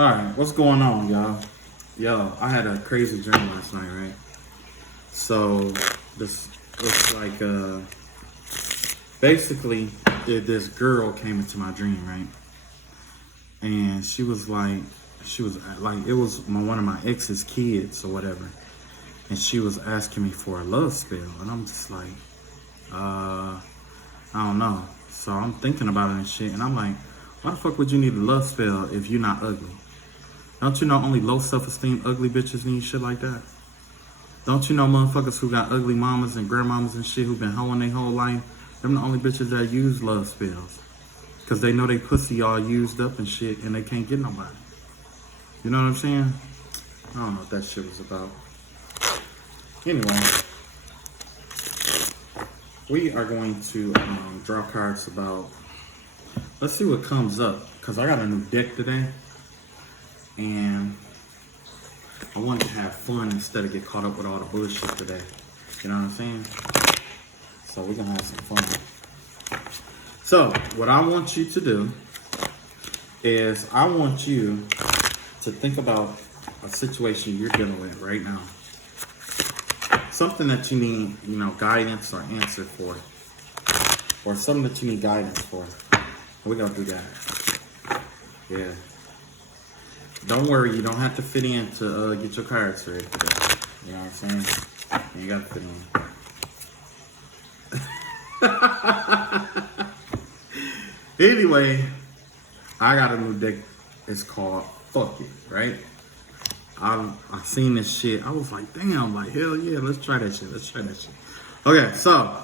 Alright, what's going on, y'all? Yo, I had a crazy dream last night, right? So, this looks like, basically, this girl came into my dream, right? And she was like, it was one of my ex's kids or whatever. And she was asking me for a love spell. And I'm just like, I don't know. So I'm thinking about it and shit. And I'm like, why the fuck would you need a love spell if you're not ugly? Don't you know only low self-esteem ugly bitches need shit like that? Don't you know motherfuckers who got ugly mamas and grandmamas and shit who been hoeing their whole life? Them the only bitches that use love spells. Cause they know they pussy all used up and shit and they can't get nobody. You know what I'm saying? I don't know what that shit was about. Anyway, we are going to draw cards about, let's see what comes up. Cause I got a new deck today. And I wanted to have fun instead of get caught up with all the bullshit today. You know what I'm saying? So we're gonna have some fun. So what I want you to do is I want you to think about a situation you're dealing with right now. Something that you need, guidance or answer for. Or something that you need guidance for. We're gonna do that. Yeah. Don't worry, you don't have to fit in to get your cards ready today. You know what I'm saying? You gotta fit in. Anyway, I got a new deck. It's called Fuck It, right? I seen this shit. I was like, damn, like, hell yeah, let's try that shit. Okay, so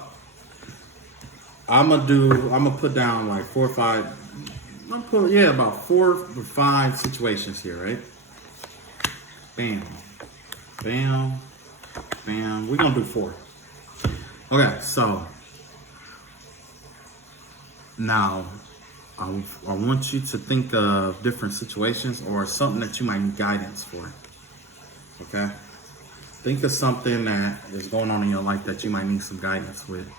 I'm gonna put down like 4 or 5. About 4 or 5 situations here, right? Bam, bam, bam. We're gonna do 4. Okay, so now I want you to think of different situations or something that you might need guidance for. Okay? Think of something that is going on in your life that you might need some guidance with.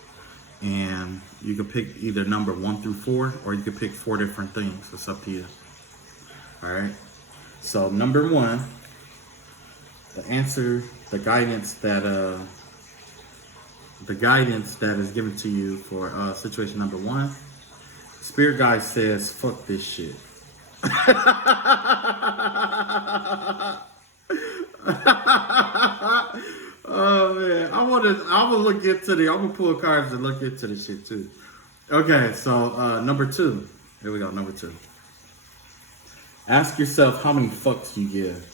And you can pick either number 1 through 4, or you can pick 4 different things. It's up to you. All right. So number 1, the guidance that is given to you for situation number 1. Spirit guide says, "Fuck this shit." Oh man, I'm gonna look into I'm gonna pull cards and look into this shit too. Okay, so number 2. Here we go, number 2. Ask yourself how many fucks you give.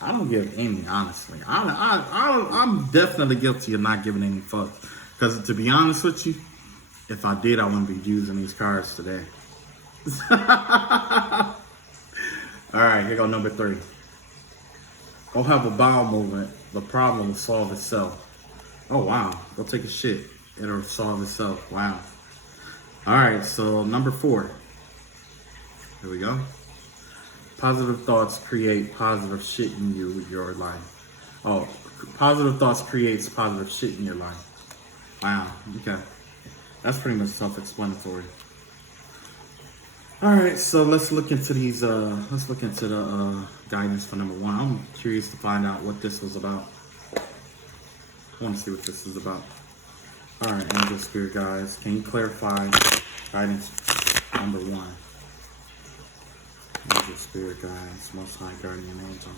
I don't give any, honestly. I'm definitely guilty of not giving any fucks. Because to be honest with you, if I did, I wouldn't be using these cards today. Alright, here go number 3. Go have a bowel movement. The problem will solve itself. Oh, wow. Go take a shit. It'll solve itself. Wow. All right, so number 4. Here we go. Positive thoughts create positive shit in your life. Oh, positive thoughts creates positive shit in your life. Wow. Okay. That's pretty much self-explanatory. All right, so let's look into these. Let's look into the guidance for number 1. I'm curious to find out what this was about. I want to see what this is about. All right, angel spirit guides, can you clarify guidance number 1? Angel spirit guides, most high guardian angel.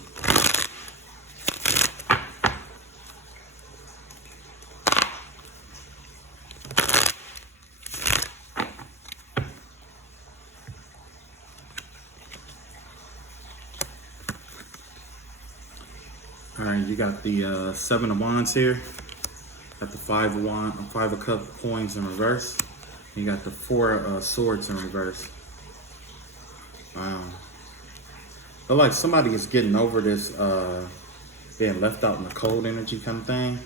All right, you got the 7 of Wands here. Got the 5 of coins in reverse. You got the 4 of Swords in reverse. Wow. But like somebody is getting over this being left out in the cold energy kind of thing.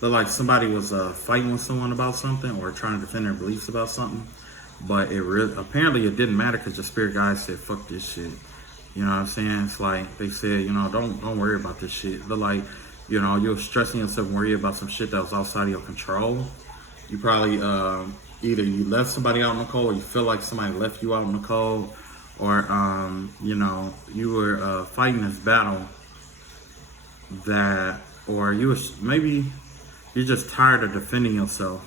But like somebody was fighting with someone about something or trying to defend their beliefs about something. But apparently it didn't matter because your spirit guide said, fuck this shit. You know what I'm saying? It's like they said, don't worry about this shit. They're like, you're stressing yourself and worrying about some shit that was outside of your control. You probably either you left somebody out in the cold or you feel like somebody left you out in the cold, or you know, you were fighting this battle that, or you was maybe you're just tired of defending yourself,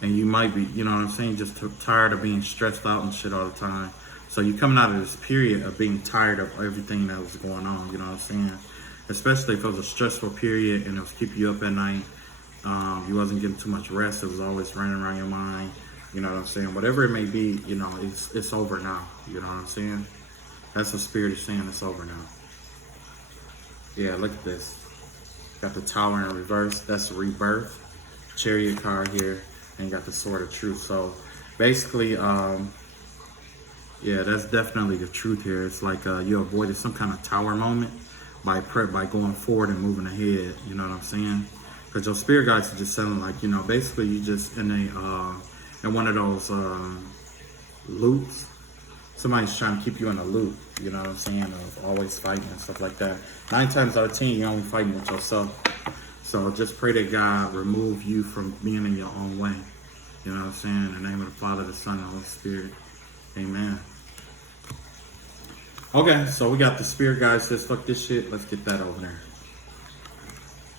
and you might be, you know what I'm saying, just tired of being stressed out and shit all the time. So you're coming out of this period of being tired of everything that was going on, you know what I'm saying? Especially if it was a stressful period and it was keeping you up at night. You wasn't getting too much rest. It was always running around your mind. You know what I'm saying? Whatever it may be, you know, it's over now. You know what I'm saying? That's what Spirit is saying. It's over now. Yeah, look at this. Got the Tower in reverse. That's rebirth. Chariot card here. And got the Sword of Truth. So basically, yeah, that's definitely the truth here. It's like you avoided some kind of tower moment by going forward and moving ahead. You know what I'm saying? Because your spirit guides are just sounding like, you know, basically you just in one of those loops. Somebody's trying to keep you in a loop. You know what I'm saying? Of always fighting and stuff like that. 9 times out of 10, you're only fighting with yourself. So just pray that God remove you from being in your own way. You know what I'm saying? In the name of the Father, the Son, and the Holy Spirit. Amen. Okay, so we got the spirit guide says, fuck this shit. Let's get that over there.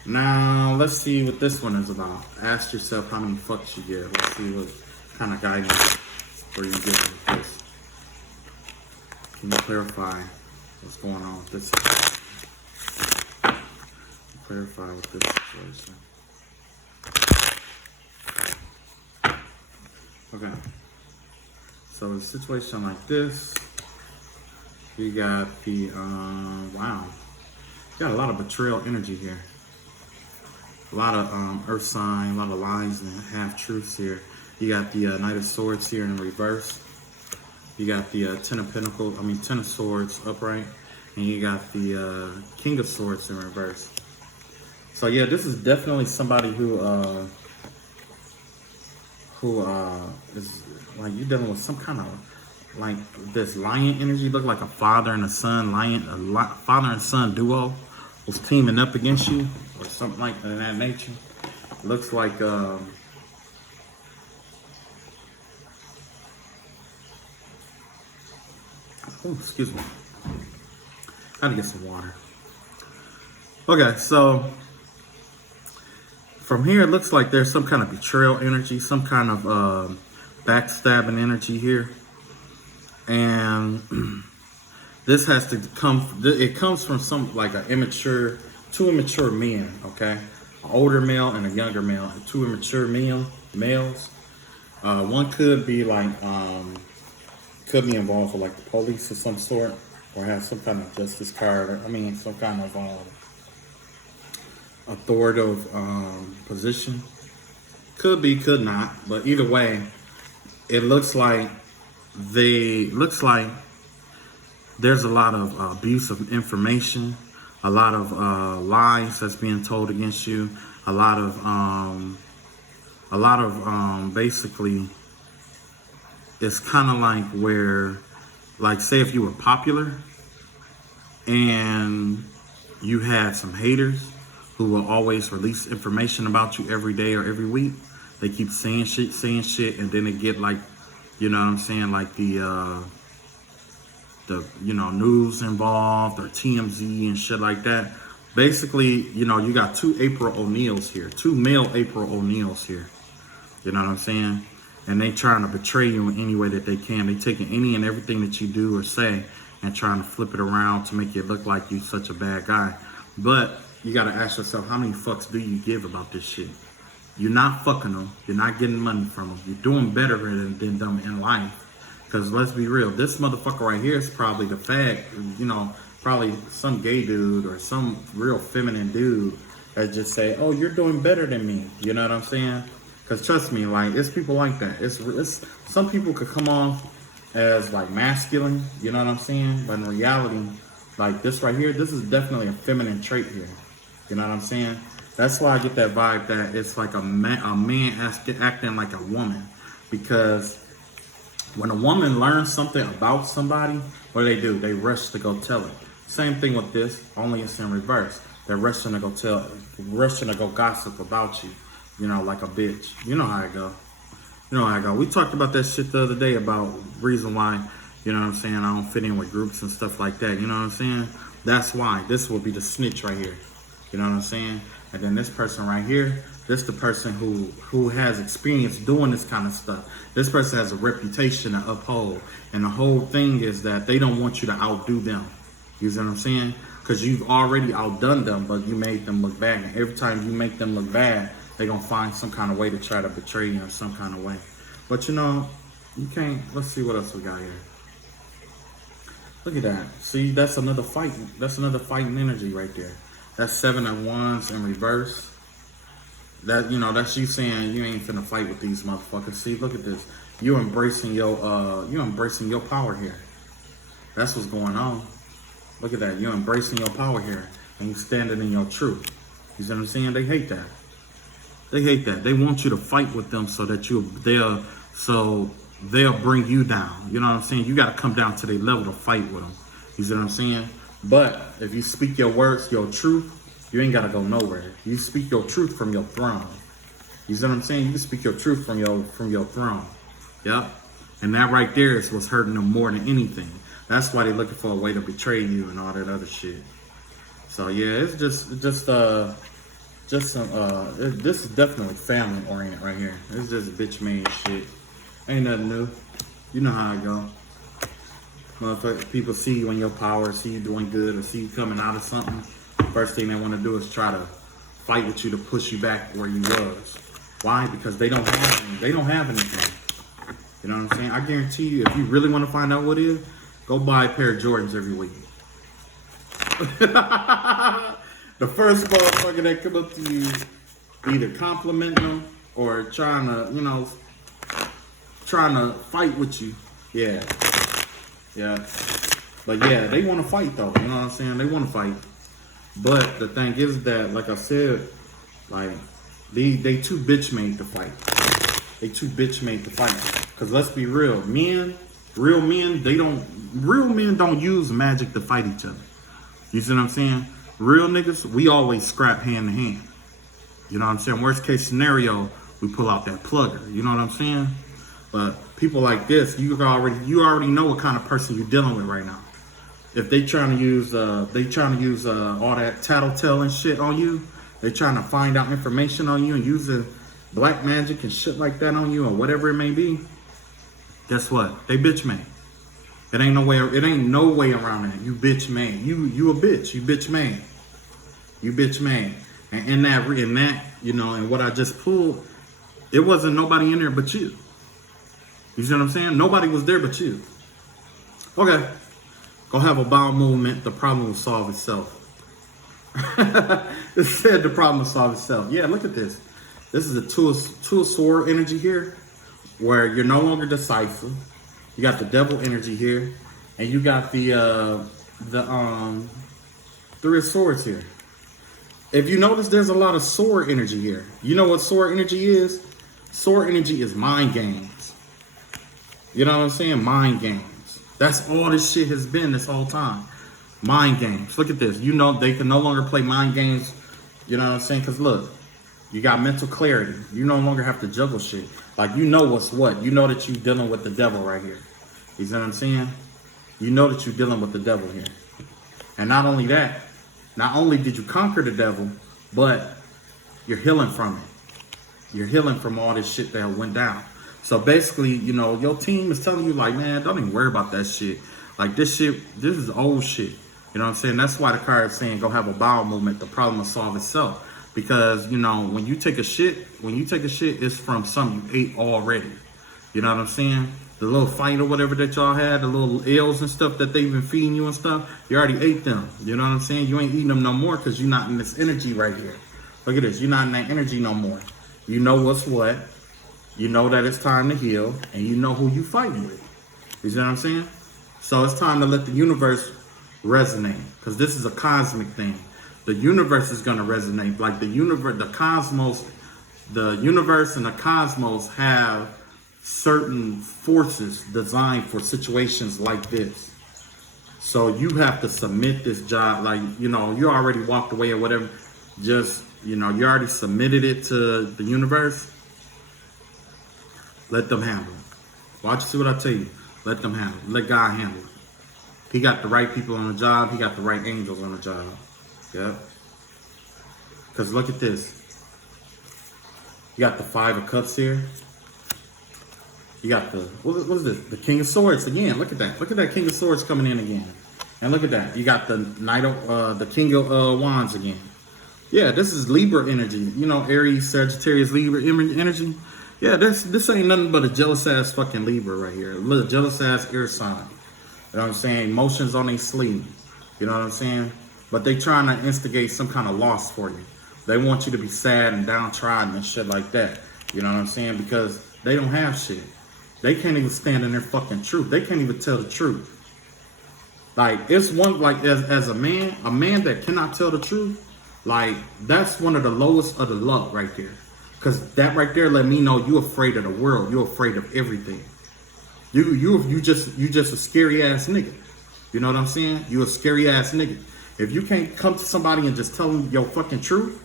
Now, let's see what this one is about. Ask yourself how many fucks you give. Let's see what kind of guidance were you giving with this. Can you clarify what's going on with this? Clarify with this situation. Okay. So in a situation like this, you got the, wow. You got a lot of betrayal energy here. A lot of earth sign, a lot of lies and half-truths here. You got the Knight of Swords here in reverse. You got the Ten of Swords upright. And you got the King of Swords in reverse. So yeah, this is definitely somebody who is like, you dealing with some kind of like this lion energy. Look like a father and a son, father and son duo was teaming up against you or something like that nature. Looks like oh, excuse me. I had to get some water. Okay, so from here it looks like there's some kind of betrayal energy, some kind of backstabbing energy here. And this has to come, it comes from some, like two immature men, okay? An older male and a younger male, two immature males. One could be like, could be involved with like the police of some sort, or have some kind of justice card, or, some kind of authoritative position. Could be, could not, but either way, it looks like there's a lot of abuse of information, a lot of lies that's being told against you, a lot of basically, it's kind of like where, like, say if you were popular and you had some haters who will always release information about you every day or every week. They keep saying shit, and then they get like, you know what I'm saying, like the news involved or TMZ and shit like that. Basically, you got two April O'Neils here, two male April O'Neils here. You know what I'm saying? And they trying to betray you in any way that they can. They taking any and everything that you do or say and trying to flip it around to make it look like you such a bad guy. But you got to ask yourself, how many fucks do you give about this shit? You're not fucking them. You're not getting money from them. You're doing better than them in life. Because let's be real, this motherfucker right here is probably the fag, probably some gay dude or some real feminine dude that just say, oh, you're doing better than me. You know what I'm saying? Because trust me, like, it's people like that. It's some people could come off as like masculine, you know what I'm saying? But in reality, like this right here, this is definitely a feminine trait here. You know what I'm saying? That's why I get that vibe that it's like a man acting like a woman. Because when a woman learns something about somebody, what do? They rush to go tell it. Same thing with this, only it's in reverse. They're rushing to go gossip about you, like a bitch. You know how it go. We talked about that shit the other day about reason why, You know what I'm saying? I don't fit in with groups and stuff like that. You know what I'm saying? That's why this will be the snitch right here. You know what I'm saying? And then this person right here, this the person who has experience doing this kind of stuff. This person has a reputation to uphold. And the whole thing is that they don't want you to outdo them. You see what I'm saying? Because you've already outdone them, but you made them look bad. And every time you make them look bad, they're going to find some kind of way to try to betray you in some kind of way. But you know, you can't. Let's see what else we got here. Look at that. See, that's another fight. That's another fighting energy right there. That's 7 of Wands in reverse. That, you know, that's you saying you ain't finna fight with these motherfuckers. See, look at this. You're embracing your power here. That's what's going on. Look at that. You're embracing your power here. And you're standing in your truth. You see what I'm saying? They hate that. They hate that. They want you to fight with them so that they'll bring you down. You know what I'm saying? You got to come down to their level to fight with them. You see what I'm saying? But if you speak your words, your truth, you ain't got to go nowhere. You speak your truth from your throne. You see what I'm saying? You can speak your truth from your throne. Yep. And that right there is what's hurting them more than anything. That's why they're looking for a way to betray you and all that other shit. So yeah, it's just some this is definitely family oriented right here. It's just bitch made shit. Ain't nothing new. You know how it go. Motherfucker, people see you in your power, see you doing good, or see you coming out of something. First thing they want to do is try to fight with you to push you back where you was. Why? Because they don't have anything. You know what I'm saying? I guarantee you, if you really want to find out what it is, go buy a pair of Jordans every week. The first motherfucker that come up to you, either complimenting them or trying to fight with you. Yeah. Yeah. But yeah, they want to fight though. You know what I'm saying? They want to fight. But the thing is that, like I said, like they too bitch made to fight. They too bitch made to fight. Cause let's be real, real men don't use magic to fight each other. You see what I'm saying? Real niggas, we always scrap hand to hand. You know what I'm saying? Worst case scenario, we pull out that plugger. You know what I'm saying? But people like this, you already know what kind of person you're dealing with right now. If they trying to use all that tattletale and shit on you, they trying to find out information on you and using black magic and shit like that on you or whatever it may be. Guess what? They bitch made. It ain't no way around that. You bitch made. You a bitch. You bitch made. You bitch made. And in that, you know, and what I just pulled, it wasn't nobody in there but you. You see what I'm saying? Nobody was there but you. Okay. Go have a bowel movement. The problem will solve itself. It said the problem will solve itself. Yeah, look at this. This is a two of sword energy here, where you're no longer decisive. You got the devil energy here, and you got the three of swords here. If you notice, there's a lot of sword energy here. You know what sword energy is? Sword energy is mind games. You know what I'm saying? Mind games. That's all this shit has been this whole time. Mind games. Look at this. You know they can no longer play mind games. You know what I'm saying? Because look, you got mental clarity. You no longer have to juggle shit. Like, you know what's what. You know that you're dealing with the devil right here. You see what I'm saying? You know that you're dealing with the devil here. And not only that, not only did you conquer the devil, but you're healing from it. You're healing from all this shit that went down. So basically, you know, your team is telling you like, man, don't even worry about that shit. Like this is old shit. You know what I'm saying? That's why the card is saying go have a bowel movement. The problem will solve itself. Because, you know, when you take a shit, it's from something you ate already. You know what I'm saying? The little fight or whatever that y'all had, the little L's and stuff that they've been feeding you and stuff, you already ate them. You know what I'm saying? You ain't eating them no more because you're not in this energy right here. Look at this. You're not in that energy no more. You know what's what. You know that it's time to heal. And you know who you fighting with. You see what I'm saying? So it's time to let the universe resonate. Because this is a cosmic thing. The universe is going to resonate. Like the universe and the cosmos have certain forces designed for situations like this. So you have to submit this job. Like, you know, you already walked away or whatever. Just, you know, you already submitted it to the universe. Let them handle it. Watch, see what I tell you. Let them handle it. Let God handle it. He got the right people on the job. He got the right angels on the job. Yep. Because look at this. You got the Five of Cups here. You got the, what is this? The King of Swords again. Look at that. Look at that King of Swords coming in again. And look at that. You got the Knight of, the King of Wands again. Yeah, this is Libra energy. You know, Aries, Sagittarius, Libra energy. Yeah, this ain't nothing but a jealous ass fucking Libra right here. Look, jealous ass air sign. You know what I'm saying? Emotions on their sleeve. You know what I'm saying? But they trying to instigate some kind of loss for you. They want you to be sad and downtrodden and shit like that. You know what I'm saying? Because they don't have shit. They can't even stand in their fucking truth. They can't even tell the truth. Like, it's one, like, as a man that cannot tell the truth, like, that's one of the lowest of the low right there. Because that right there let me know you afraid of the world. You're afraid of everything. You just a scary ass nigga. You know what I'm saying? You a scary ass nigga. If you can't come to somebody and just tell them your fucking truth,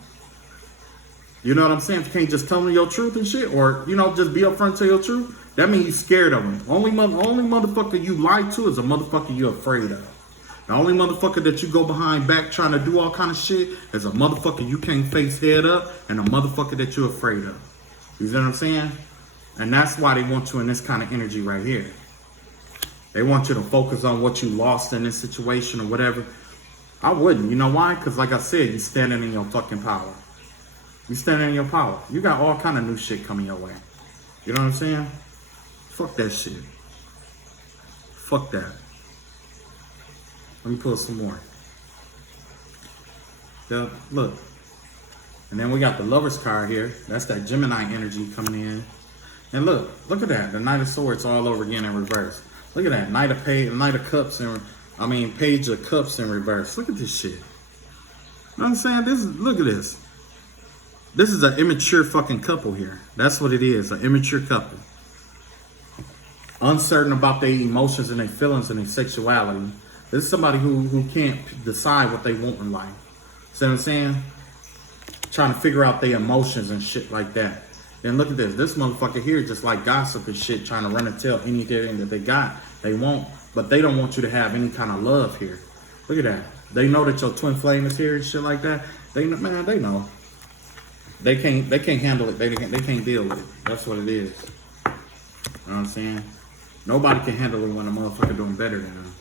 you know what I'm saying? If you can't just tell them your truth and shit, or, you know, just be upfront and tell your truth, that means you scared of them. Only motherfucker you lie to is a motherfucker you're afraid of. The only motherfucker that you go behind back trying to do all kind of shit is a motherfucker you can't face head up, and a motherfucker that you're afraid of. You see what I'm saying? And that's why they want you in this kind of energy right here. They want you to focus on what you lost in this situation or whatever. I wouldn't. You know why? Because like I said, you're standing in your fucking power. You standing in your power. You got all kind of new shit coming your way. You know what I'm saying? Fuck that shit. Fuck that. Let me pull some more. Yeah, look. And then we got the Lover's card here. That's that Gemini energy coming in. And look at that. The Knight of Swords all over again in reverse. Look at that. Knight of Cups and Page of Cups in reverse. Look at this shit. You know what I'm saying? Look at this. This is an immature fucking couple here. That's what it is, an immature couple. Uncertain about their emotions and their feelings and their sexuality. This is somebody who can't decide what they want in life. See what I'm saying? Trying to figure out their emotions and shit like that. Then look at this. This motherfucker here just like gossip and shit, trying to run and tell anything that they got, they want. But they don't want you to have any kind of love here. Look at that. They know that your twin flame is here and shit like that. They know. They can't handle it. They can't deal with it. That's what it is. You know what I'm saying? Nobody can handle it when a motherfucker doing better than them.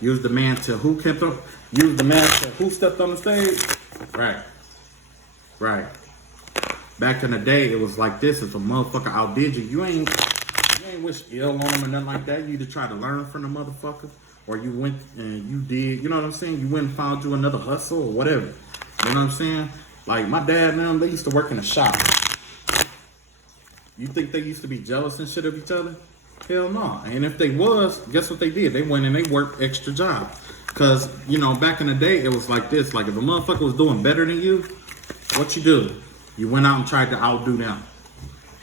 Use the man to who stepped on the stage? Right. Back in the day, it was like this. If a motherfucker outdid you, you ain't wish ill on them or nothing like that. You either try to learn from the motherfucker, or you went and you did, you know what I'm saying? You went and found you another hustle or whatever. You know what I'm saying? Like my dad and them, they used to work in a shop. You think they used to be jealous and shit of each other? Hell no. And if they was, guess what they did? They went and they worked extra jobs. Because, you know, back in the day, it was like this. Like if a motherfucker was doing better than you, what you do? You went out and tried to outdo them.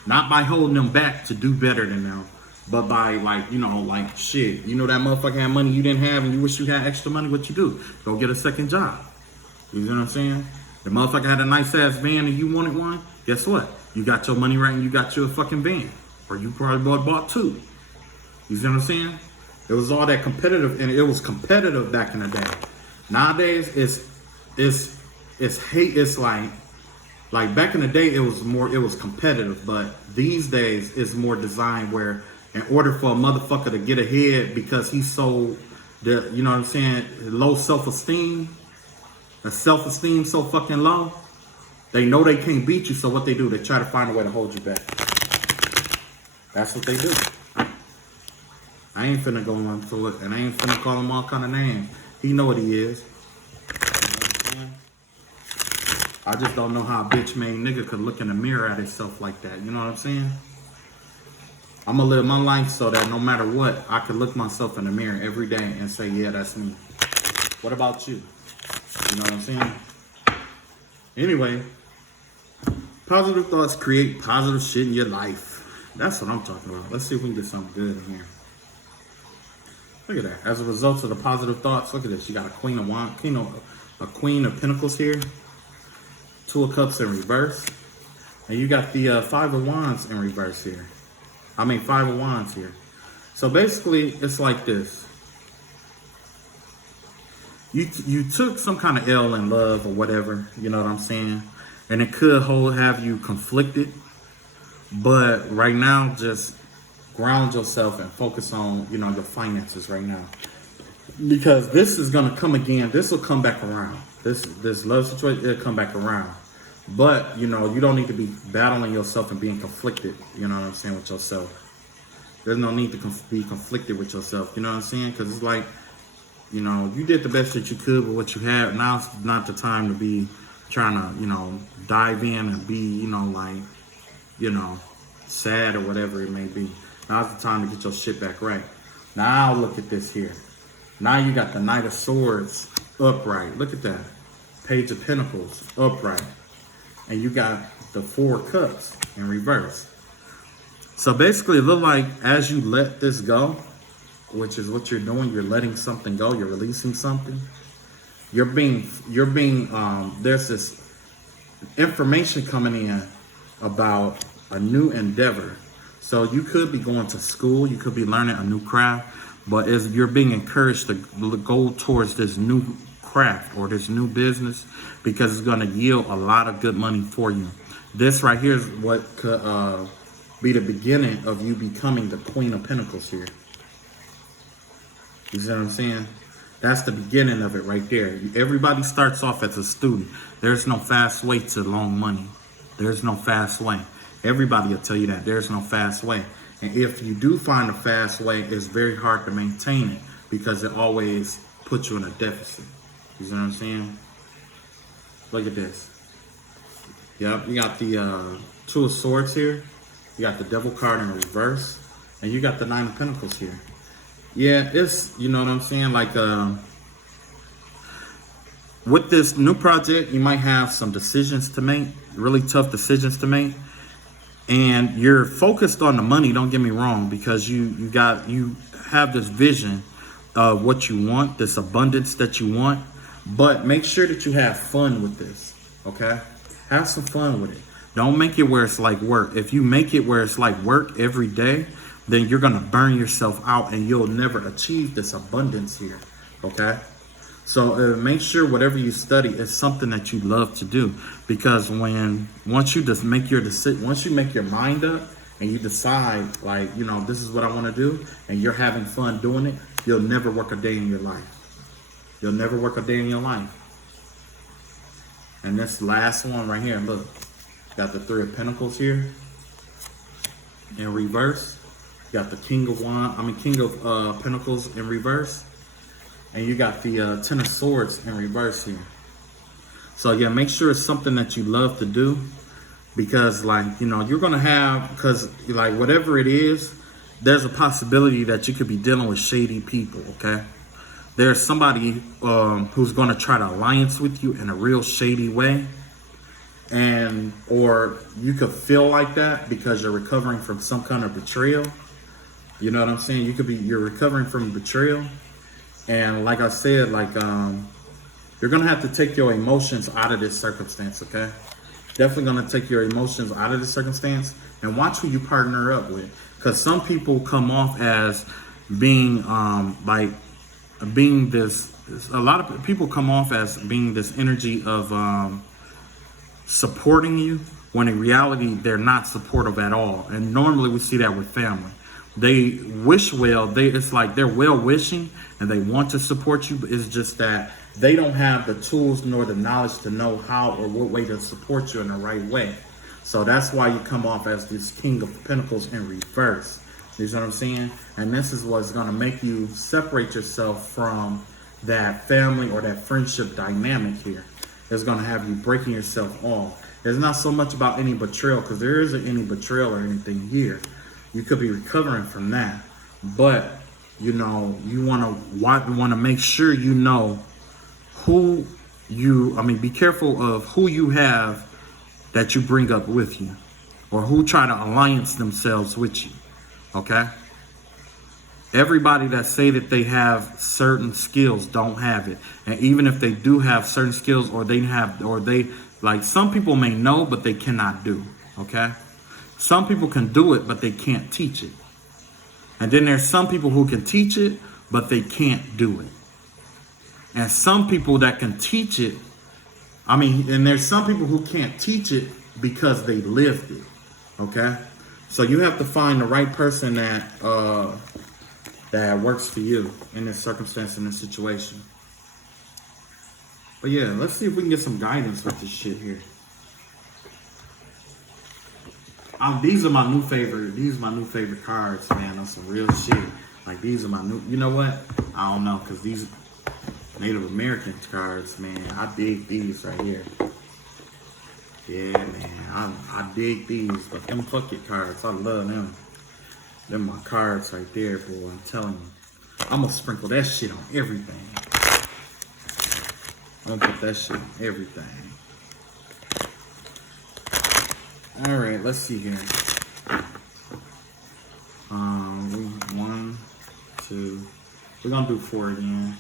Not by holding them back to do better than them, but by like, you know, like shit. You know that motherfucker had money you didn't have and you wish you had extra money, what you do? Go get a second job. You know what I'm saying? The motherfucker had a nice ass van and you wanted one, guess what? You got your money right and you got you a fucking van. Or you probably bought two. You see what I'm saying? It was all that competitive, and it was competitive back in the day. Nowadays, it's hate. It's like back in the day, it was competitive, but these days it's more designed where in order for a motherfucker to get ahead because he's so, you know what I'm saying, low self-esteem, the self-esteem so fucking low, they know they can't beat you, so what they do, they try to find a way to hold you back. That's what they do. I ain't finna go into it, and I ain't finna call him all kind of names. He know what he is. You know what I'm saying? I just don't know how a bitch-made nigga could look in the mirror at himself like that. You know what I'm saying? I'm gonna live my life so that no matter what, I could look myself in the mirror every day and say, yeah, that's me. What about you? You know what I'm saying? Anyway, positive thoughts create positive shit in your life. That's what I'm talking about. Let's see if we can get something good in here. Look at that. As a result of the positive thoughts, look at this. You got a Queen of Pentacles here. Two of Cups in reverse. And you got the Five of Wands in reverse here. Five of Wands here. So basically, it's like this. You took some kind of L in love or whatever, you know what I'm saying? And it could have you conflicted. But right now, just ground yourself and focus on, you know, your finances right now. Because this is gonna come again. This will come back around. This love situation, it'll come back around. But, you know, you don't need to be battling yourself and being conflicted, you know what I'm saying, with yourself. There's no need to be conflicted with yourself, you know what I'm saying? Because it's like, you know, you did the best that you could with what you had. Now's not the time to be trying to, you know, dive in and be, you know, like, you know, sad or whatever it may be. Now's the time to get your shit back right. Now look at this here. Now you got the Knight of Swords upright. Look at that. Page of Pentacles upright. And you got the Four Cups in reverse. So basically it looks like as you let this go, which is what you're doing, you're letting something go, you're releasing something. There's this information coming in about a new endeavor. So you could be going to school, you could be learning a new craft, but as you're being encouraged to go towards this new craft or this new business, because it's going to yield a lot of good money for you. This right here is what could be the beginning of you becoming the Queen of Pentacles here. You see what I'm saying? That's the beginning of it right there. Everybody starts off as a student. There's no fast way to long money. There's no fast way. Everybody will tell you that. There's no fast way. And if you do find a fast way, it's very hard to maintain it because it always puts you in a deficit. You see what I'm saying? Look at this. Yep, you got the Two of Swords here. You got the Devil card in reverse. And you got the Nine of Pentacles here. Yeah, it's, you know what I'm saying? Like, with this new project, you might have some decisions to make, really tough decisions to make. And you're focused on the money, don't get me wrong, because you have this vision of what you want, this abundance that you want. But make sure that you have fun with this, okay? Have some fun with it. Don't make it where it's like work. If you make it where it's like work every day, then you're going to burn yourself out and you'll never achieve this abundance here, okay? So make sure whatever you study is something that you love to do, because once you just make your decision, once you make your mind up and you decide, like, you know, this is what I want to do, and you're having fun doing it, you'll never work a day in your life. You'll never work a day in your life. And this last one right here, look, got the Three of Pentacles here in reverse. You got the King of Pentacles in reverse. And you got the Ten of Swords in reverse here. So yeah, make sure it's something that you love to do, because, like, you know, you're going to have, because, like, whatever it is, there's a possibility that you could be dealing with shady people, okay? There's somebody who's going to try to alliance with you in a real shady way. And, or you could feel like that because you're recovering from some kind of betrayal. You know what I'm saying? You're recovering from betrayal. And like I said, like, you're going to have to take your emotions out of this circumstance, okay? Definitely going to take your emotions out of this circumstance and watch who you partner up with. Because some people come off as being, a lot of people come off as being this energy of supporting you, when in reality, they're not supportive at all. And normally we see that with family. They wish well, it's like they're well-wishing and they want to support you, but it's just that they don't have the tools nor the knowledge to know how or what way to support you in the right way. So that's why you come off as this King of Pentacles in reverse. You know what I'm saying? And this is what's going to make you separate yourself from that family or that friendship dynamic here. It's going to have you breaking yourself off. It's not so much about any betrayal, because there isn't any betrayal or anything here. You could be recovering from that, but, you know, you want to make sure you know who be careful of who you have that you bring up with you, or who try to alliance themselves with you, okay? Everybody that say that they have certain skills don't have it. And even if they do have certain skills, like, some people may know, but they cannot do, okay? Some people can do it, but they can't teach it. And then there's some people who can teach it, but they can't do it. And some people that can teach it, and there's some people who can't teach it because they lived it. Okay? So you have to find the right person that works for you in this circumstance, in this situation. But yeah, let's see if we can get some guidance with this shit here. These are my new favorite. These are my new favorite cards, man. On some real shit. Like these are my new. You know what? I don't know, cause these Native American cards, man. I dig these right here. Yeah, man. I dig these, but them bucket cards, I love them. Them my cards right there, boy. I'm telling you, I'm gonna sprinkle that shit on everything. I'm gonna put that shit on everything. All right, let's see here. 1, 2. We're gonna do 4 again.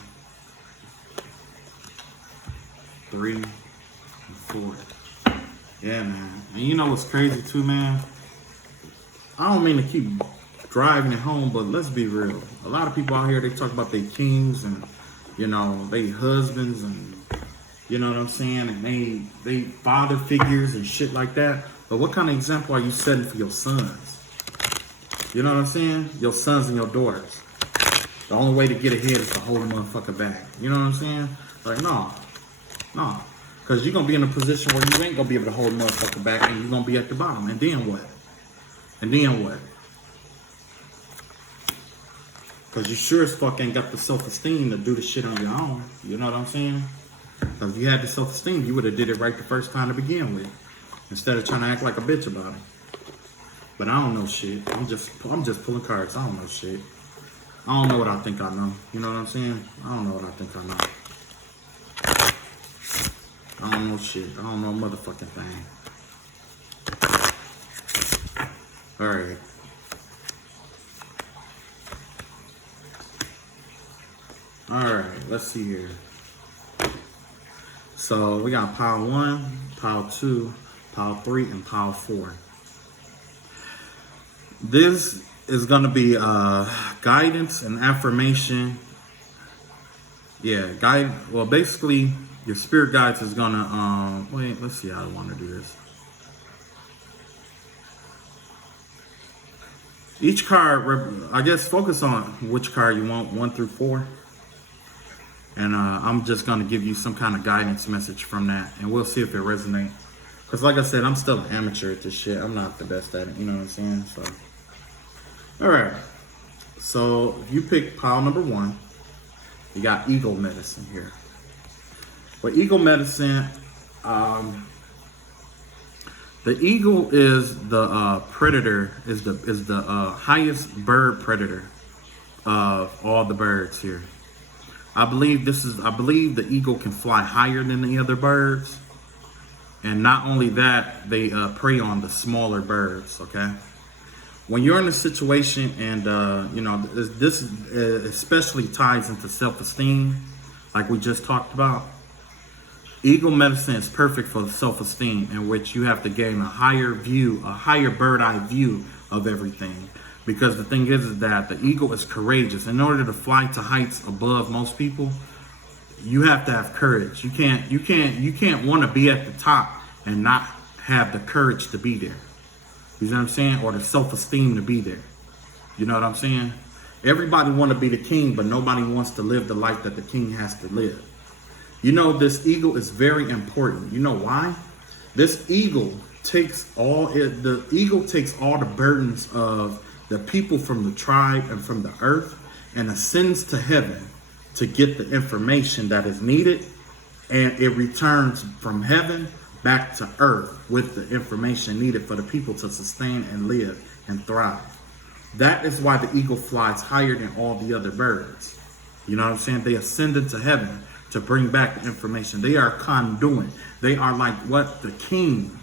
3 and 4. Yeah, man. And you know what's crazy too, man? I don't mean to keep driving it home, but let's be real. A lot of people out here, they talk about their kings and, you know, they husbands and, you know what I'm saying? And they father figures and shit like that. But what kind of example are you setting for your sons? You know what I'm saying? Your sons and your daughters. The only way to get ahead is to hold a motherfucker back. You know what I'm saying? Like, no. Because you're going to be in a position where you ain't going to be able to hold a motherfucker back and you're going to be at the bottom. And then what? Because you sure as fuck ain't got the self-esteem to do the shit on your own. You know what I'm saying? Because if you had the self-esteem, you would have did it right the first time to begin with. Instead of trying to act like a bitch about it. But I don't know shit. I'm just pulling cards. I don't know shit. I don't know what I think I know. You know what I'm saying? I don't know what I think I know. I don't know shit. I don't know a motherfucking thing. Alright. Alright, let's see here. So we got pile 1, pile 2, pile 3, and pile 4. This is going to be guidance and affirmation. Yeah, well, basically, your spirit guides is going to, wait, let's see how I want to do this. Each card, I guess, focus on which card you want, 1 through 4. And I'm just going to give you some kind of guidance message from that. And we'll see if it resonates. Because like I said, I'm still an amateur at this shit. I'm not the best at it. You know what I'm saying? So, all right. So if you pick pile number 1, you got eagle medicine here. Well, eagle medicine, the eagle is the predator, is the highest bird predator of all the birds here. I believe the eagle can fly higher than the other birds. And not only that, they prey on the smaller birds, okay? When you're in a situation and, you know, this especially ties into self-esteem, like we just talked about. Eagle medicine is perfect for self-esteem, in which you have to gain a higher view, a higher bird-eye view of everything. Because the thing is that the eagle is courageous. In order to fly to heights above most people, you have to have courage. You can't want to be at the top and not have the courage to be there. You know what I'm saying? Or the self-esteem to be there. You know what I'm saying? Everybody want to be the king, but nobody wants to live the life that the king has to live. You know, this eagle is very important. You know why? This eagle takes all the burdens of the people from the tribe and from the earth and ascends to heaven to get the information that is needed, and it returns from heaven back to earth with the information needed for the people to sustain and live and thrive. That is why the eagle flies higher than all the other birds. You know what I'm saying? They ascend into heaven to bring back the information. They are conduit. They are like what? The king.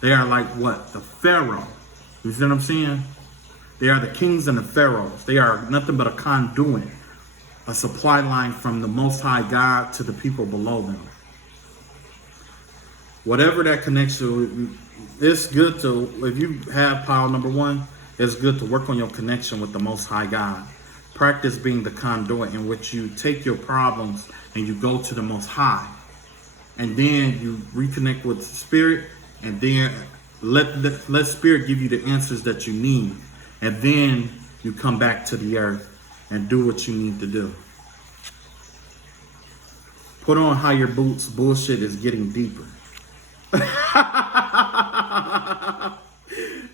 They are like what? The pharaoh. You see what I'm saying? They are the kings and the pharaohs. They are nothing but a conduit, a supply line from the Most High God to the people below them. Whatever that connection, it's good to, if you have pile number 1, it's good to work on your connection with the Most High God. Practice being the conduit in which you take your problems and you go to the Most High. And then you reconnect with Spirit, and then let Spirit give you the answers that you need. And then you come back to the earth and do what you need to do. Put on higher boots. Bullshit is getting deeper.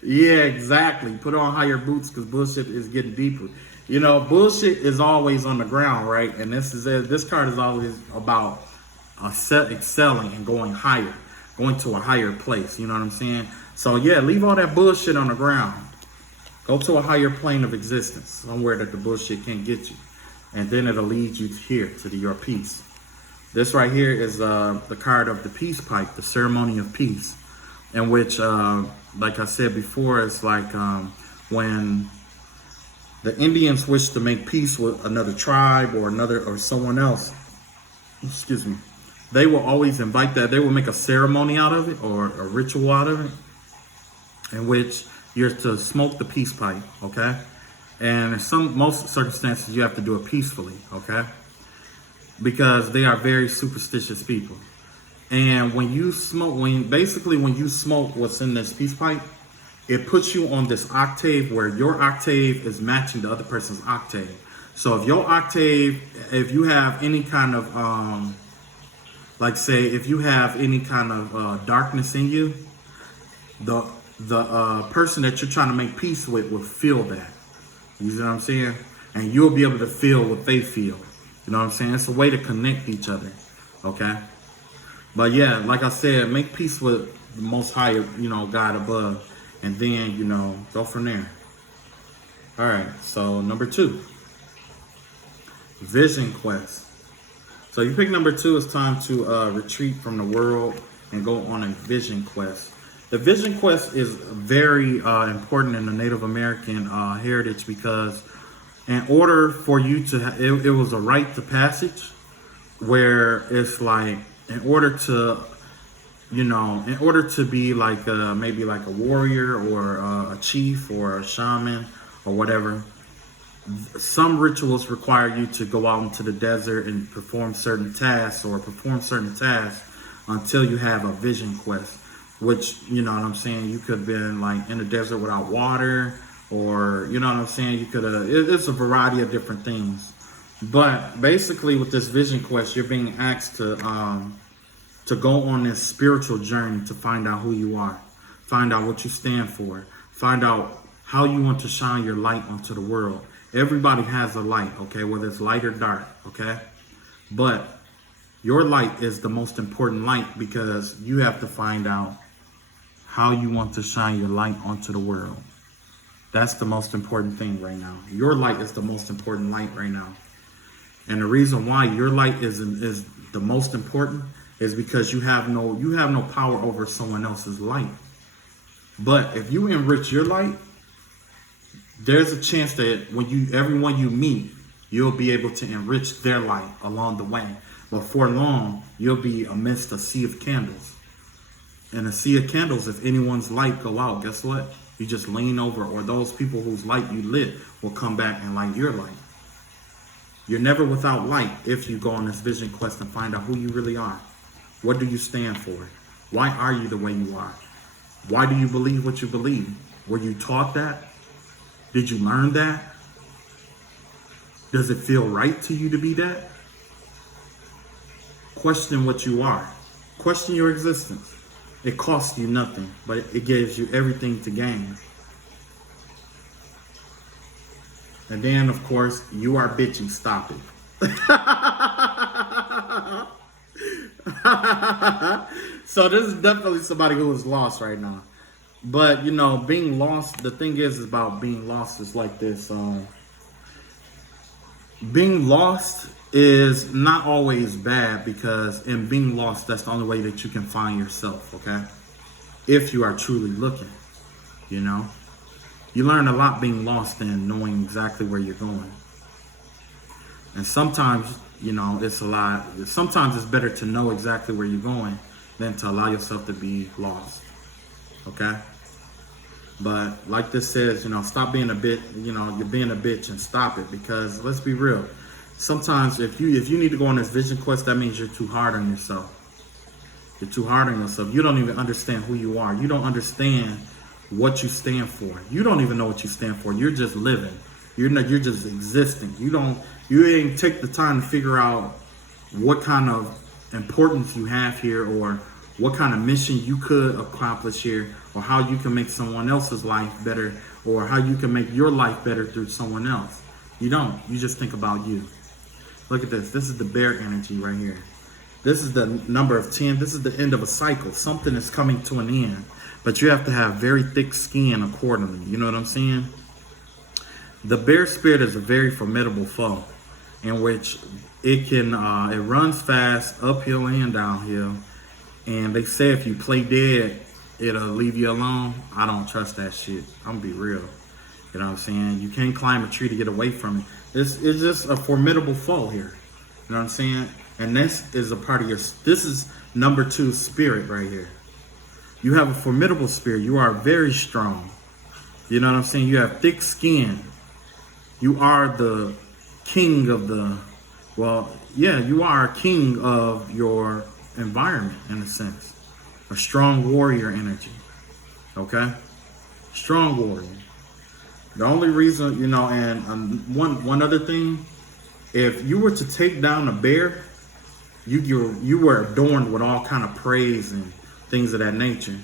Yeah, exactly. Put on higher boots because bullshit is getting deeper. You know, bullshit is always on the ground, right? And this card is always about excelling and going higher, going to a higher place. You know what I'm saying? So yeah, leave all that bullshit on the ground. Go to a higher plane of existence, somewhere that the bullshit can't get you. And then it'll lead you here to your peace. This right here is the card of the peace pipe, the ceremony of peace, in which, like I said before, it's like when the Indians wish to make peace with another tribe or someone else, excuse me, they will always invite that. They will make a ceremony out of it or a ritual out of it, in which you're to smoke the peace pipe, okay? And in most circumstances, you have to do it peacefully, okay? Because they are very superstitious people. And when you smoke, when you smoke what's in this peace pipe, it puts you on this octave where your octave is matching the other person's octave. So if your octave, if you have any kind of, like say, if you have any kind of darkness in you, the person that you're trying to make peace with will feel that. You see what I'm saying? And you'll be able to feel what they feel. You know what I'm saying? It's a way to connect each other. Okay? But yeah, like I said, make peace with the Most High, God above. And then, go from there. All right. So number 2. Vision quest. So you pick number 2, it's time to retreat from the world and go on a vision quest. The vision quest is very important in the Native American heritage because in order for you to, it was a rite to passage where it's like, in order to be like maybe like a warrior or a chief or a shaman or whatever, some rituals require you to go out into the desert and perform certain tasks until you have a vision quest. Which, you know what I'm saying, you could have been like in the desert without water, or, you know what I'm saying, you could have, it's a variety of different things. But basically with this vision quest, you're being asked to go on this spiritual journey to find out who you are, find out what you stand for, find out how you want to shine your light onto the world. Everybody has a light, okay, whether it's light or dark, okay? But your light is the most important light because you have to find out how you want to shine your light onto the world. That's the most important thing right now. Your light is the most important light right now. And the reason why your light is the most important is because you have no power over someone else's light. But if you enrich your light, there's a chance that everyone you meet, you'll be able to enrich their light along the way. But for long, you'll be amidst a sea of candles. And a sea of candles, if anyone's light go out, guess what? You just lean over, or those people whose light you lit will come back and light your light. You're never without light if you go on this vision quest and find out who you really are. What do you stand for? Why are you the way you are? Why do you believe what you believe? Were you taught that? Did you learn that? Does it feel right to you to be that? Question what you are. Question your existence. It costs you nothing, but it gives you everything to gain. And then, of course, you are bitching. Stop it. So this is definitely somebody who is lost right now. But, being lost, the thing is about being lost is like this. Being lost is not always bad, because in being lost, that's the only way that you can find yourself, okay? If you are truly looking, You learn a lot being lost and knowing exactly where you're going. And sometimes, sometimes it's better to know exactly where you're going than to allow yourself to be lost, okay? But like this says, stop being a bit, you're being a bitch and stop it, because let's be real. Sometimes if you need to go on this vision quest, that means you're too hard on yourself. You're too hard on yourself. You don't even understand who you are. You don't understand what you stand for. You don't even know what you stand for. You're just living. You're just existing. You ain't take the time to figure out what kind of importance you have here, or what kind of mission you could accomplish here, or how you can make someone else's life better, or how you can make your life better through someone else. You don't. You just think about you. Look at this. This is the bear energy right here. This is the number of 10. This is the end of a cycle. Something is coming to an end. But you have to have very thick skin accordingly. You know what I'm saying? The bear spirit is a very formidable foe, in which it runs fast, uphill and downhill. And they say if you play dead, it'll leave you alone. I don't trust that shit. I'm gonna be real. You know what I'm saying? You can't climb a tree to get away from it. It's just a formidable foe here. You know what I'm saying? And this is a part of this is number 2 spirit right here. You have a formidable spirit. You are very strong. You know what I'm saying? You have thick skin. You are the king of you are a king of your environment, in a sense. A strong warrior energy. Okay? Strong warrior. The only reason, and one other thing, if you were to take down a bear, you were adorned with all kind of praise and things of that nature.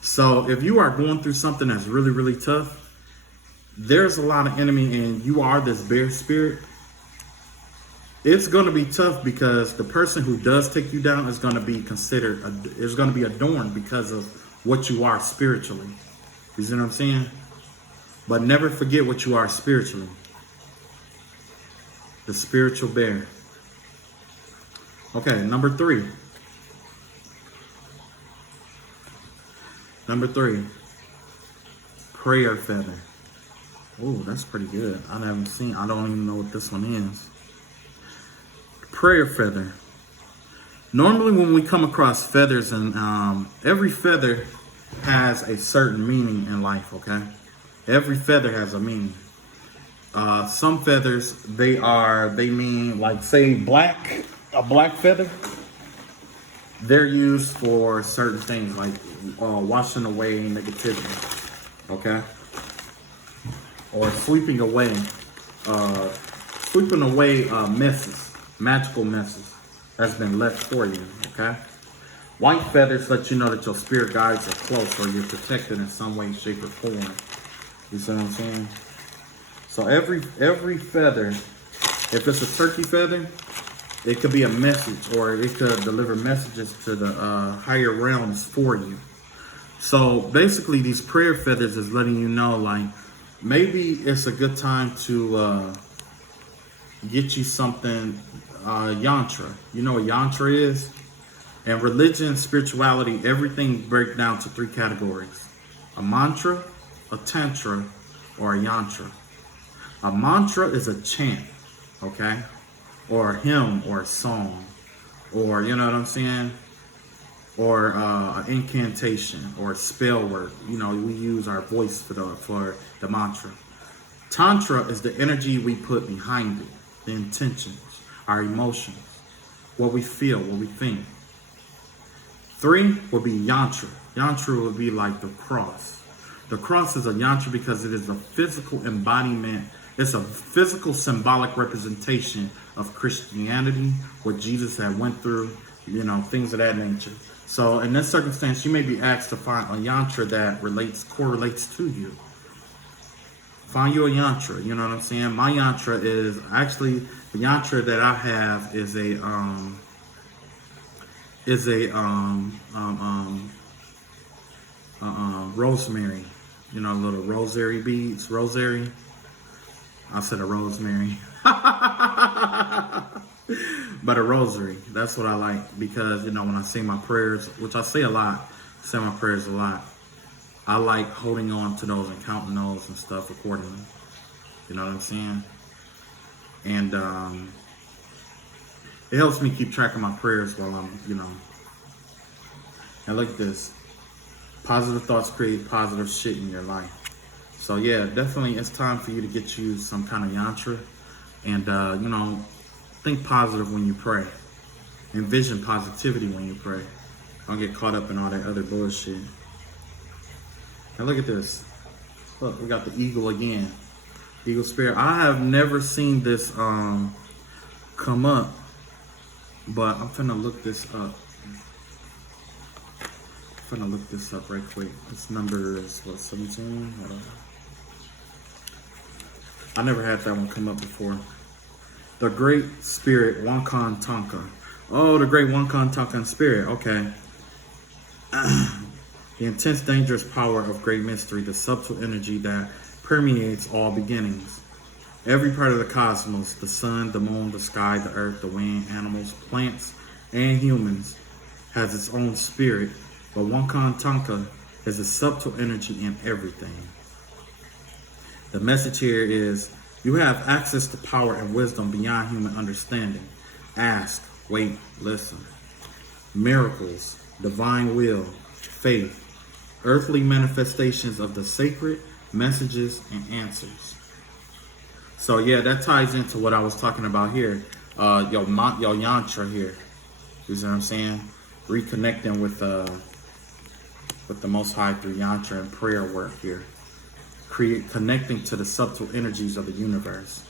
So if you are going through something that's really, really tough, there's a lot of enemy and you are this bear spirit. It's going to be tough, because the person who does take you down is going to be is going to be adorned because of what you are spiritually. You see what I'm saying? But never forget what you are spiritually. The spiritual bear. Okay, number 3. Number 3. Prayer feather. Oh, that's pretty good. I don't even know what this one is. Prayer feather. Normally when we come across feathers, and every feather has a certain meaning in life, okay? Every feather has a meaning. Some feathers, they mean, like, say, a black feather. They're used for certain things, like washing away negativity, okay? Or sweeping away messes, magical messes that's been left for you, okay? White feathers let you know that your spirit guides are close, or you're protected in some way, shape, or form. You see what I'm saying? So every feather, if it's a turkey feather, it could be a message, or it could deliver messages to the higher realms for you. So basically, these prayer feathers is letting you know, like, maybe it's a good time to get you something, yantra. You know what yantra is? And religion, spirituality, everything breaks down to 3 categories: a mantra, a tantra, or a yantra. A mantra is a chant, okay? Or a hymn, or a song, or, you know what I'm saying? Or an incantation, or a spell word. We use our voice for the mantra. Tantra is the energy we put behind it, the intentions, our emotions, what we feel, what we think. 3 will be yantra. Yantra would be like the cross. The cross is a yantra because it is a physical embodiment. It's a physical symbolic representation of Christianity, what Jesus had went through, things of that nature. So in this circumstance, you may be asked to find a yantra that correlates to you. Find you a yantra, you know what I'm saying? My yantra is actually, the yantra that I have is a rosemary, little rosary beads, rosary. I said a rosemary. But a rosary, that's what I like, because, when I say my prayers, which I say a lot, I like holding on to those and counting those and stuff accordingly. You know what I'm saying? And it helps me keep track of my prayers while I'm, And look at this. Positive thoughts create positive shit in your life. So yeah, definitely it's time for you to get you some kind of yantra. And, you know, think positive when you pray. Envision positivity when you pray. Don't get caught up in all that other bullshit. Now look at this. Look, we got the eagle again. Eagle spirit. I have never seen this come up, but I'm finna look this up. Right quick. This number is what, 17? Hold on. I never had that one come up before. The Great Spirit Wankan Tonka. Oh, the Great Wankan Tonka Spirit. Okay. The intense, dangerous power of great mystery, the subtle energy that permeates all beginnings. Every part of the cosmos, the sun, the moon, the sky, the earth, the wind, animals, plants, and humans, has its own spirit, but Wankan Tonka is a subtle energy in everything. The message here is, you have access to power and wisdom beyond human understanding. Ask, wait, listen. Miracles, divine will, faith, earthly manifestations of the sacred, messages, and answers. So yeah, that ties into what I was talking about here. Yo yantra here. You see what I'm saying? Reconnecting with the Most High through yantra and prayer work here. Connecting to the subtle energies of the universe.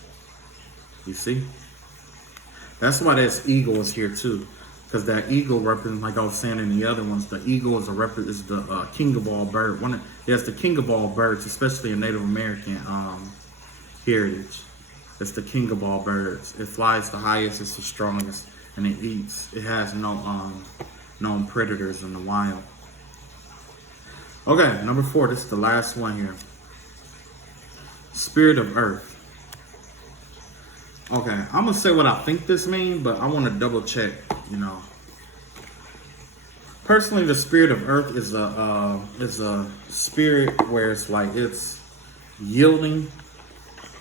You see? That's why that eagle is here too. Because that eagle represents, like I was saying in the other ones, the eagle is the king of all birds. It's the king of all birds, especially in Native American heritage. It's the king of all birds. It flies the highest, it's the strongest, and it eats. It has no known predators in the wild. Okay, number 4. This is the last one here. Spirit of Earth. Okay, I'm gonna say what I think this means, but I want to double check. You know, personally, the spirit of Earth is a spirit where it's like it's yielding,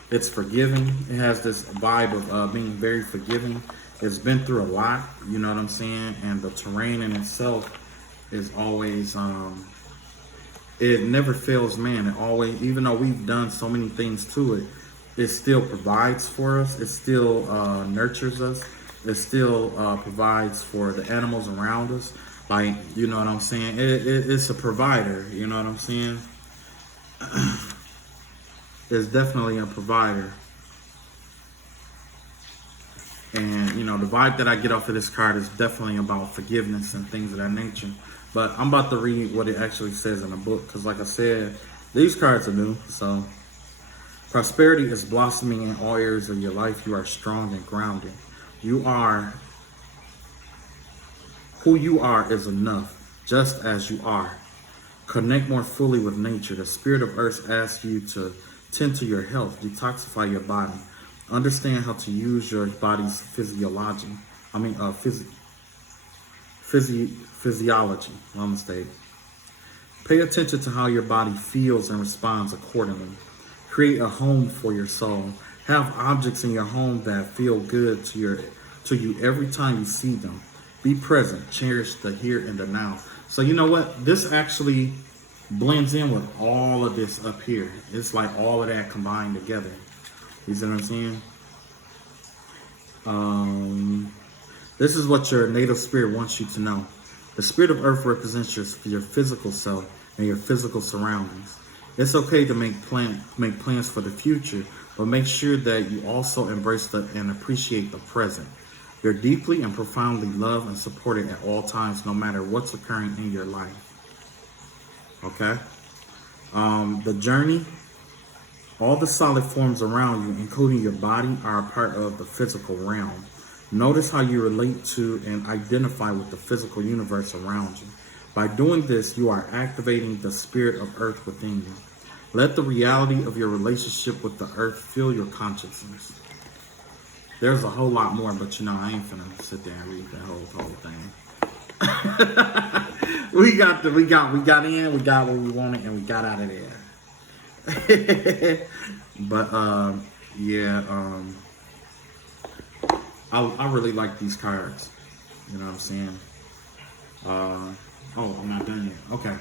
it's forgiving. It has this vibe of being very forgiving. It's been through a lot. You know what I'm saying? And the terrain in itself is always it never fails man. It always, even though we've done so many things to it, it still provides for us. It still nurtures us. It still provides for the animals around us. Like, you know what I'm saying? It's a provider. You know what I'm saying? It's definitely a provider. And, you know, the vibe that I get off of this card is definitely about forgiveness and things of that nature. But I'm about to read what it actually says in the book. Because like I said, these cards are new. So, prosperity is blossoming in all areas of your life. You are strong and grounded. You are, who you are is enough, just as you are. Connect more fully with nature. The Spirit of Earth asks you to tend to your health, detoxify your body, understand how to use your body's physiology. Physiology. My mistake. Pay attention to how your body feels and responds accordingly. Create a home for your soul. Have objects in your home that feel good to you every time you see them. Be present. Cherish the here and the now. So you know what? This actually blends in with all of this up here. It's like all of that combined together. You see what I'm saying? This is what your native spirit wants you to know. The Spirit of Earth represents your physical self and your physical surroundings. It's okay to make plans for the future, but make sure that you also embrace and appreciate the present. You're deeply and profoundly loved and supported at all times, no matter what's occurring in your life. Okay? The journey, all the solid forms around you, including your body, are a part of the physical realm. Notice how you relate to and identify with the physical universe around you. By doing this, you are activating the Spirit of Earth within you. Let the reality of your relationship with the earth fill your consciousness. There's a whole lot more, but you know, I ain't finna sit there and read that whole thing. we got in, we got what we wanted, and we got out of there. But yeah, I really like these cards. You know what I'm saying? Oh, I'm not done yet. Okay.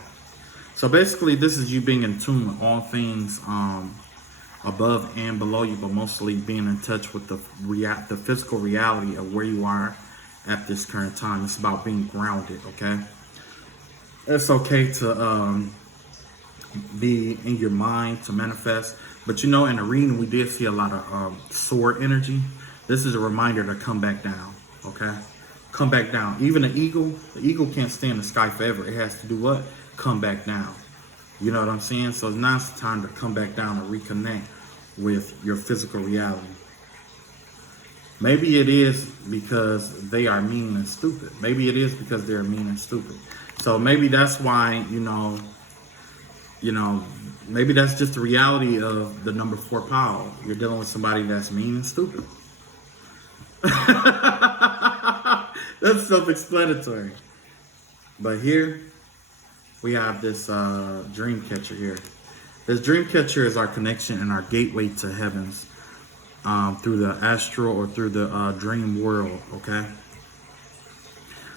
So basically, this is you being in tune with all things above and below you, but mostly being in touch with the physical reality of where you are at this current time. It's about being grounded, okay? It's okay to be in your mind, to manifest. But you know, in the reading, we did see a lot of sword energy. This is a reminder to come back down, okay? Come back down. Even the eagle can't stay in the sky forever. It has to do what? Come back down. You know what I'm saying? So now's the time to come back down and reconnect with your physical reality. Maybe it is because they are mean and stupid. Maybe it is because they're mean and stupid. So maybe that's why, maybe that's just the reality of the number 4 power. You're dealing with somebody that's mean and stupid. That's self-explanatory. But here we have this dream catcher here. This dream catcher is our connection and our gateway to heavens through the astral or through the dream world, okay?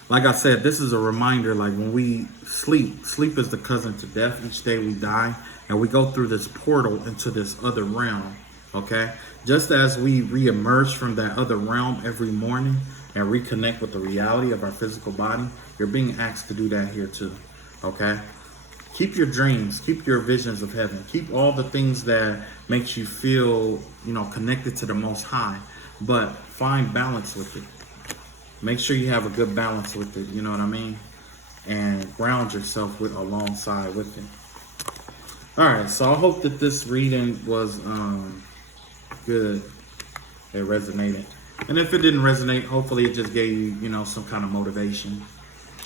Like I said, this is a reminder, like when we sleep is the cousin to death. Each day we die and we go through this portal into this other realm, okay? Just as we re-emerge from that other realm every morning and reconnect with the reality of our physical body, you're being asked to do that here too, okay? Keep your dreams, keep your visions of heaven, keep all the things that makes you feel, connected to the Most High, but find balance with it. Make sure you have a good balance with it, you know what I mean? And ground yourself alongside with it. All right, so I hope that this reading was good. It resonated. And if it didn't resonate, hopefully it just gave you, some kind of motivation,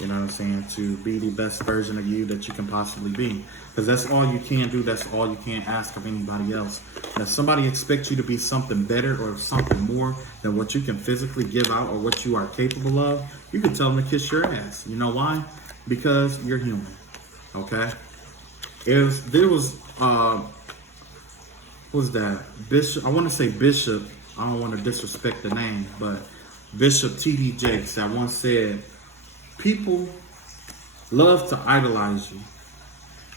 you know what I'm saying, to be the best version of you that you can possibly be. Because that's all you can do. That's all you can ask of anybody else. And if somebody expects you to be something better or something more than what you can physically give out or what you are capable of, you can tell them to kiss your ass. You know why? Because you're human. Okay? There was who's that? Bishop. I want to say Bishop. I don't want to disrespect the name, but Bishop T.D. Jakes that once said, people love to idolize you,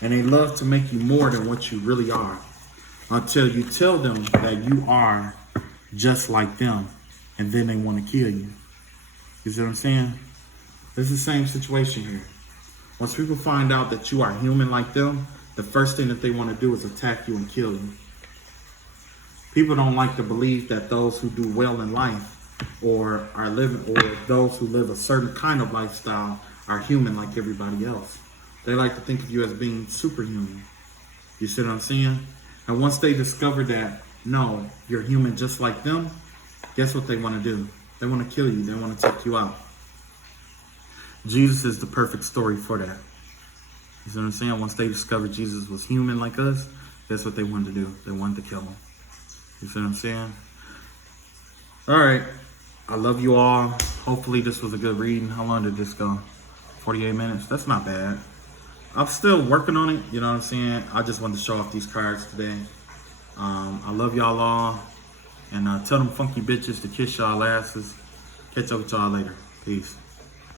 and they love to make you more than what you really are until you tell them that you are just like them, and then they want to kill you. You see what I'm saying? It's the same situation here. Once people find out that you are human like them, the first thing that they want to do is attack you and kill you. People don't like to believe that those who do well in life or are living, or those who live a certain kind of lifestyle are human like everybody else. They like to think of you as being superhuman. You see what I'm saying? And once they discover that, no, you're human just like them, guess what they want to do? They want to kill you. They want to take you out. Jesus is the perfect story for that. You see what I'm saying? Once they discovered Jesus was human like us, guess what they wanted to do? They wanted to kill him. You see what I'm saying? All right. I love you all. Hopefully this was a good reading. How long did this go? 48 minutes? That's not bad. I'm still working on it. You know what I'm saying? I just wanted to show off these cards today. I love y'all all. And tell them funky bitches to kiss y'all asses. Catch up with y'all later. Peace.